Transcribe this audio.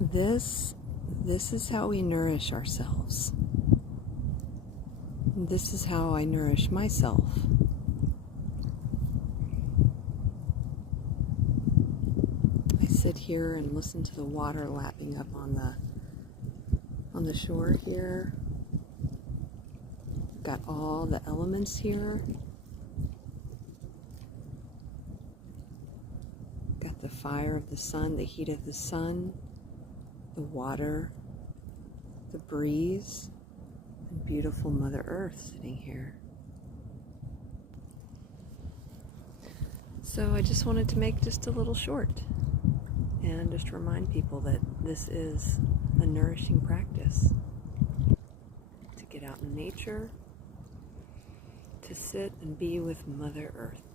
This is how we nourish ourselves. This is how I nourish myself. I sit here and listen to the water lapping up on the shore here. Got all the elements here. Got the fire of the sun, the heat of the sun, the water, the breeze, and beautiful Mother Earth sitting here. So I just wanted to make just a little short and just remind people that this is a nourishing practice. To get out in nature, to sit and be with Mother Earth.